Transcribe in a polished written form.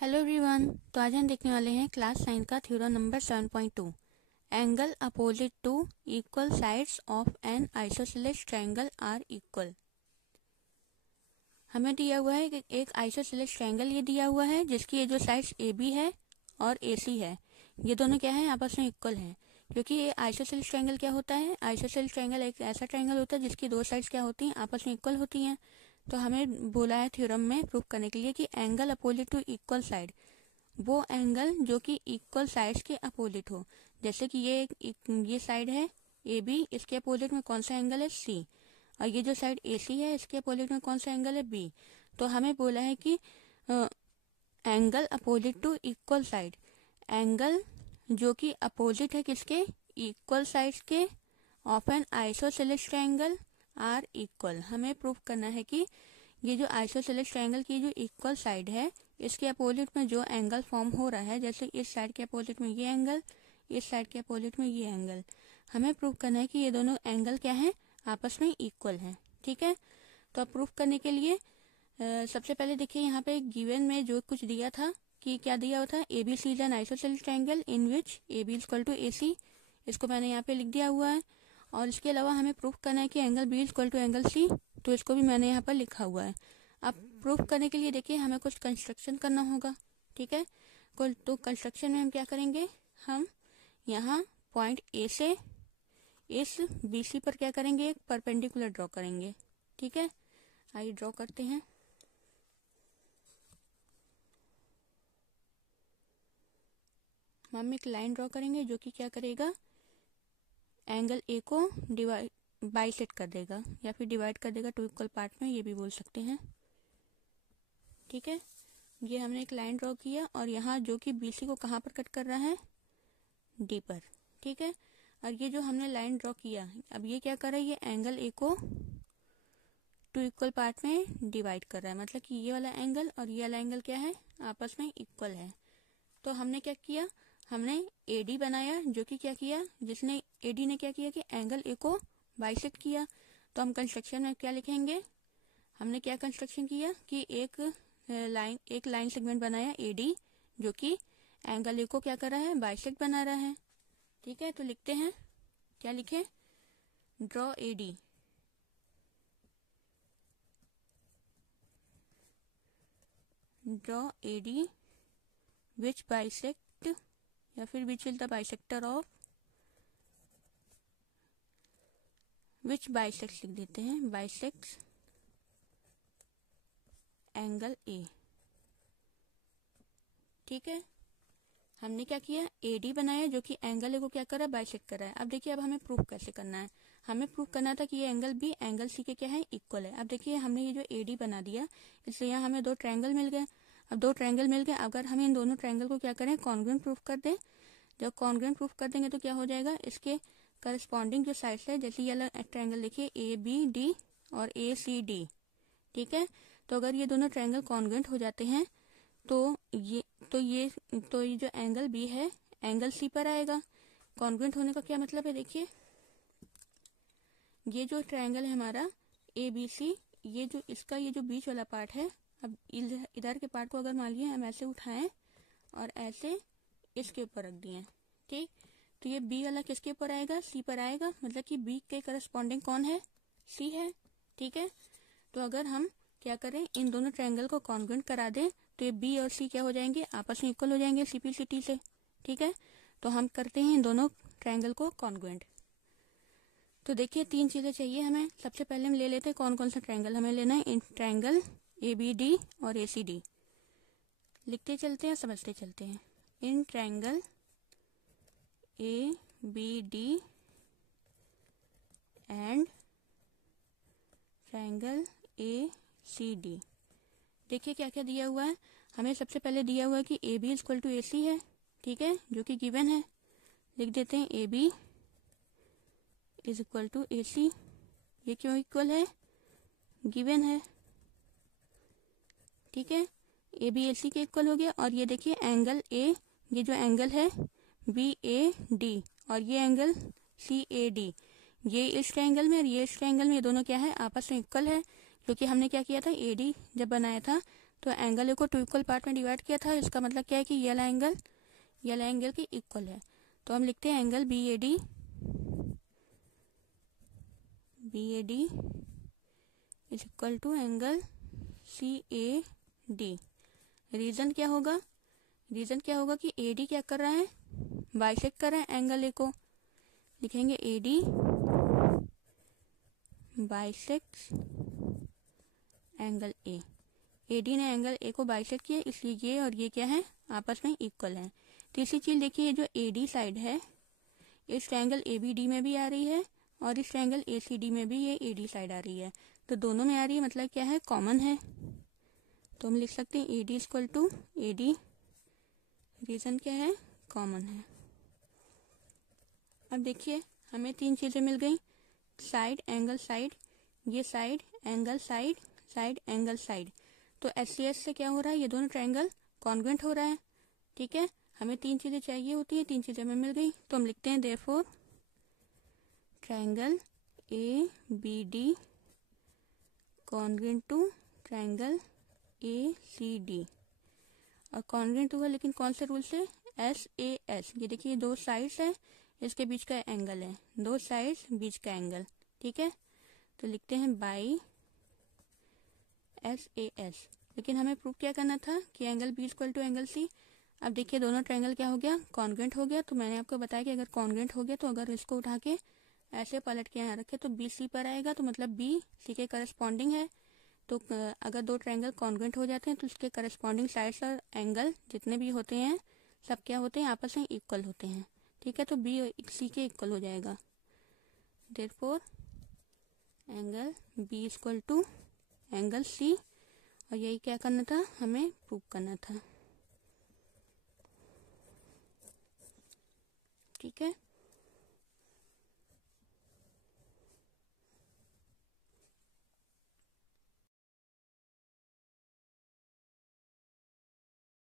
Hello everyone. तो आज हम देखने वाले हैं क्लास 9 का theorem number 7.2, angle opposite to equal sides of an isosceles triangle are equal. हमें दिया हुआ है कि एक आइसोसेलेस ट्रायंगल ये दिया हुआ है जिसकी ये जो साइड्स ए बी है और ए सी है, ये दोनों क्या है, आपस में इक्वल हैं। क्योंकि ये आइसोसेलेस ट्रायंगल क्या होता है, आइसोसेलेस ट्रायंगल एक ऐसा ट्रायंगल होता है जिसकी दो साइड्स क्या होती हैं, आपस में इक्वल होती हैं। तो हमें बोला है थ्योरम में प्रूव करने के लिए कि angle opposite to equal side, वो एंगल जो कि इक्वल साइड्स के अपोजिट हो। जैसे कि ये साइड है ए बी, इसके अपोजिट में कौन सा एंगल है, सी। और ये जो साइड ए सी है, इसके अपोजिट में कौन सा एंगल है, बी। तो हमें बोला है कि angle opposite to equal side, angle जो कि अपोजिट है किसके, इक्वल साइड्स के, of an isosceles triangle are equal. हमें प्रूफ करना है कि ये जो आइसोसेलेस ट्रायंगल की जो इक्वल साइड है, इसके अपोजिट में जो एंगल फॉर्म हो रहा है, जैसे इस साइड के अपोजिट में ये एंगल, इस साइड के अपोजिट में ये एंगल, हमें प्रूफ करना है कि ये दोनों एंगल क्या है, आपस में इक्वल हैं। ठीक है। तो अब प्रूफ करने के लिए सबसे पहले देखिए यहाँ पे गिवन में जो कुछ दिया था कि क्या दिया हुआ था, A B C is an isosceles triangle in which A B equal to A C. इसको मैंने यहाँ पे लिख दिया हुआ है। और इसके अलावा हमें प्रूफ करना है कि angle B equal to angle C, तो इसको भी मैंने यहाँ पर लिखा हुआ है। अब प्रूफ करने के लिए देखिए हमें कुछ कंस्ट्रक्शन करना होगा। ठीक है। तो कंस्ट्रक्शन में हम क्या करेंगे, हम यहाँ पॉइंट ए से इस बी सी पर क्या करेंगे, एक परपेंडिकुलर ड्रॉ करेंगे। ठीक है, आइए ड्रॉ करते हैं। हम एक लाइन ड्रॉ करेंगे जो कि क्या करेगा, एंगल ए को बाइसेक्ट कर देगा या फिर डिवाइड कर देगा टू इक्वल पार्ट में, ये भी बोल सकते हैं। ठीक है, ये हमने एक लाइन ड्रॉ किया और यहाँ जो कि बीसी को कहाँ पर कट कर रहा है, डी पर। ठीक है, और ये जो हमने लाइन ड्रॉ किया, अब ये क्या कर रहा है, ये एंगल ए को टू इक्वल पार्ट में डिवाइड कर रहा है। मतलब कि ये वाला एंगल और ये वाला एंगल क्या है, आपस में इक्वल है। तो हमने क्या किया, हमने एडी बनाया, जो कि क्या किया, जिसने एडी ने क्या किया कि एंगल ए को बाइसेक्ट किया। तो हम कंस्ट्रक्शन में क्या लिखेंगे, हमने क्या कंस्ट्रक्शन किया कि एक लाइन सेगमेंट बनाया एडी, जो कि एंगल ए को क्या कर रहा है, बाइसेक्ट बना रहा है। ठीक है, तो लिखते हैं, क्या लिखे, ड्रॉ एडी। ड्रॉ एडी विच बाइसेक्ट, या फिर which is the bisector of, which bisect लिख देते हैं, बाइसेक्ट्स एंगल ए। ठीक है, हमने क्या किया, एडी बनाया जो कि एंगल ए को क्या कर रहा है, बाइसेक्ट कर रहा है। अब देखिए अब हमें प्रूफ कैसे करना है, हमें प्रूफ करना था कि ये एंगल बी एंगल सी के क्या है, इक्वल है। अब देखिए हमने ये जो एडी बना दिया, इसलिए यहाँ हमें दो ट्रायंगल मिल गए। अब दो ट्रायंगल मिल गए, अगर हम इन दोनों ट्रायंगल को क्या करें, कॉन्ग्रुएंट प्रूफ कर दें। जब कॉन्ग्रुएंट प्रूफ कर देंगे तो क्या हो जाएगा, इसके करस्पॉन्डिंग जो साइड्स है, जैसे ये ट्रायंगल देखिए ए बी डी और ए सी डी। ठीक है, तो अगर ये दोनों ट्रायंगल कॉन्ग्रुएंट हो जाते हैं तो ये जो एंगल बी है एंगल सी पर आएगा। कॉन्ग्रुएंट होने का क्या मतलब है, देखिए ये जो ट्रायंगल है हमारा ए बी सी, ये जो बीच वाला पार्ट है, अब इधर के पार्ट को अगर मान लिया हम ऐसे उठाएं और ऐसे इसके ऊपर रख दिए, ठीक, तो ये बी वाला किसके ऊपर आएगा, सी पर आएगा। मतलब कि बी के करस्पॉन्डिंग कौन है, सी है। ठीक है, तो अगर हम क्या करें, इन दोनों ट्रायंगल को कॉन्ग्रुएंट करा दें तो ये बी और सी क्या हो जाएंगे, आपस में इक्वल हो जाएंगे सीपी सी टी से। ठीक है, तो हम करते हैं इन दोनों ट्रायंगल को कॉन्ग्रुएंट। तो देखिए तीन चीजें चाहिए हमें। सबसे पहले हम ले लेते हैं कौन कौन सा ट्रायंगल हमें लेना है, in triangle A B D और ए सी डी। लिखते चलते हैं, समझते चलते हैं। In triangle A B D and triangle A C D. देखिए क्या क्या दिया हुआ है, हमें सबसे पहले दिया हुआ है कि ए बी इक्वल टू ए सी है। ठीक है, जो कि गिवन है, लिख देते हैं A B is equal to A C. ये क्यों इक्वल है, गिवन है। ठीक है, ए बी ए सी के इक्वल हो गया। और ये देखिए एंगल ए, ये जो एंगल है बी ए डी और ये एंगल सी ए डी, ये इस ट्रायंगल में और ये इस ट्रायंगल में, ये दोनों क्या है, आपस में इक्वल है। क्योंकि हमने क्या किया था, एडी जब बनाया था तो एंगल ए को 2 इक्वल पार्ट में डिवाइड किया था, इसका मतलब क्या है कि ये वाला एंगल के इक्वल है। तो हम लिखते हैं angle B A D is equal to angle C A D. Reason क्या होगा कि ए डी क्या कर रहा है, बाइसेक्ट कर रहा है एंगल ए को। लिखेंगे A D bisects angle A. A D ने एंगल ए को बाइसेक्ट किया, इसलिए ये और ये क्या है, आपस में इक्वल है। तीसरी चीज देखिए, ये जो ए डी साइड है इस ट्रायंगल ए बी डी में भी आ रही है और इस ट्रायंगल ए सी डी में भी ये ए डी साइड आ रही है। तो दोनों में आ रही है, मतलब क्या है, कॉमन है। तो हम लिख सकते हैं A D equal to A D, reason क्या है, कॉमन है। अब देखिए हमें 3 चीजें मिल गई, साइड, एंगल, साइड। ये side, angle, side, side, angle, side. तो SCS से क्या हो रहा है, ये दोनों ट्रायंगल कॉन्ग्रुएंट हो रहा है। ठीक है, हमें 3 चीजें चाहिए होती है, 3 चीजें हमें मिल गई। तो हम लिखते हैं therefore triangle A B D congruent to triangle A C D. और कॉन्ग्रुएंट हुआ लेकिन कौन से रूल से, SAS। ये देखिए 2 साइड्स है, इसके बीच का एंगल है, 2 साइड्स बीच का एंगल। ठीक है, तो लिखते हैं बाई SAS। लेकिन हमें प्रूव क्या करना था कि angle B equal to angle C. अब देखिए दोनों ट्रायंगल क्या हो गया, कॉन्ग्रुएंट हो गया। तो मैंने आपको बताया कि अगर कॉन्ग्रुएंट हो गया तो अगर इसको उठा के ऐसे पलट के यहाँ रखे तो बी सी पर आएगा, तो मतलब बी सी के करस्पॉन्डिंग है। तो अगर 2 ट्रायंगल कॉन्ग्रुएंट हो जाते हैं तो उसके करस्पॉन्डिंग साइड्स और एंगल जितने भी होते हैं सब क्या होते हैं, आपस में इक्वल होते हैं। ठीक है, तो बी सी के इक्वल हो जाएगा। Therefore angle B equal to angle C. और यही क्या करना था, हमें प्रूव करना था। ठीक है।